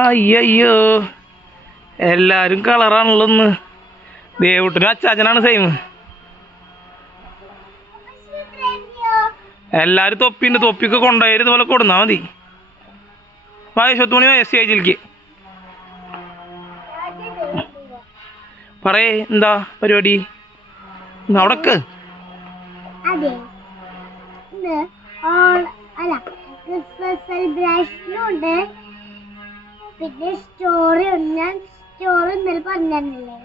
അയ്യോ എല്ലാരും കളറാണല്ലോ ഒന്ന്. ദേവുട്ടിനും അച്ചാച്ചനാണ് സെയിം. എല്ലാരും തൊപ്പിണ്ട്. തൊപ്പിക്ക് കൊണ്ടുപോയി ഇതുപോലെ കൊടുന്നാ മതി. വയസ്സത്തുമണി സ്റ്റേജിലേക്ക് പറയേ, എന്താ പരിപാടി അവിടക്ക്? പിന്നെ സ്റ്റോറി ഞാൻ സ്റ്റോറി ഇന്നലെ പറഞ്ഞില്ലേ,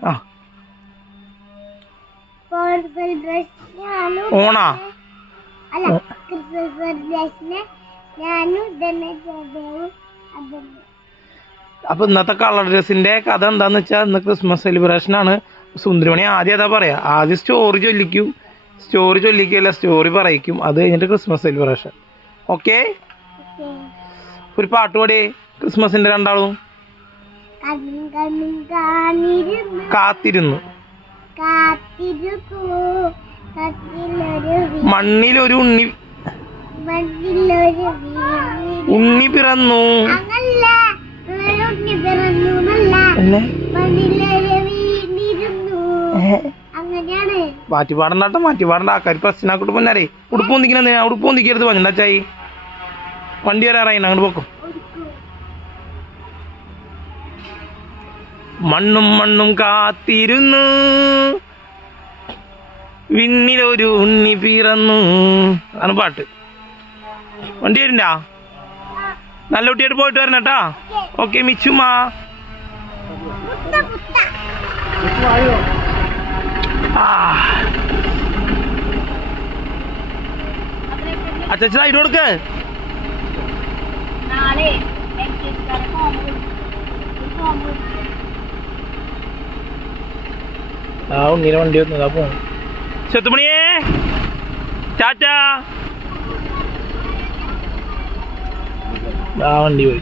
ഓണാ അല്ല ക്രിസ്മസ് സെലിബ്രേഷന് ഞാനും ഇതന്നെ ചെയ്തു. അപ്പൊ ഇന്നത്തെ കളർ ഡ്രസ്സിന്റെ കഥ എന്താന്ന് വെച്ചാൽ ഇന്ന് ക്രിസ്മസ് സെലിബ്രേഷൻ ആണ്. സുന്ദരമണി ആദ്യം അതാ പറയാ, ആദ്യം സ്റ്റോറി ചൊല്ലിക്കും. സ്റ്റോറി ചൊല്ലിക്കല്ല, സ്റ്റോറി പറയിക്കും. അത് കഴിഞ്ഞിട്ട് ക്രിസ്മസ് സെലിബ്രേഷൻ. ഓക്കെ, ഒരു പാട്ട് പാടിയേ ക്രിസ്മസിന്റെ രണ്ടാളും. കാത്തിരുന്നു മണ്ണിലൊരു ഉണ്ണി ഉണ്ണി പിറന്നു. മാറ്റി പാടണ്ടാട്ടോ, മാറ്റി പാടണ്ട. ആൾക്കാർ പ്രശ്നമാക്കിട്ട് പൊന്നാരേ. ഉടുപ്പ് പൊന്തിക്കണ ഉടുപ്പ് പൊന്തിക്കരുത് പറഞ്ഞാച്ചായി. വണ്ടി വരാറായി, അങ്ങോട്ട് പോക്കും. മണ്ണും മണ്ണും കാത്തിരുന്നു, വിണ്ണിലൊരു ഉണ്ണി പിറന്നു. ആണ് പാട്ട്. വണ്ടി വരണ്ടാ? നല്ല കുട്ടിയായിട്ട് പോയിട്ട് വരണട്ടാ. ഓക്കെ മിച്ചുമ്മ. അച്ഛൻ സൈഡ് കൊടുക്ക്. ആ ഉണ്ണീനെ വണ്ടി വന്നതാ പോണു. ചെത്തുമണിയേ ടാറ്റാ. ആ വണ്ടി പോയി.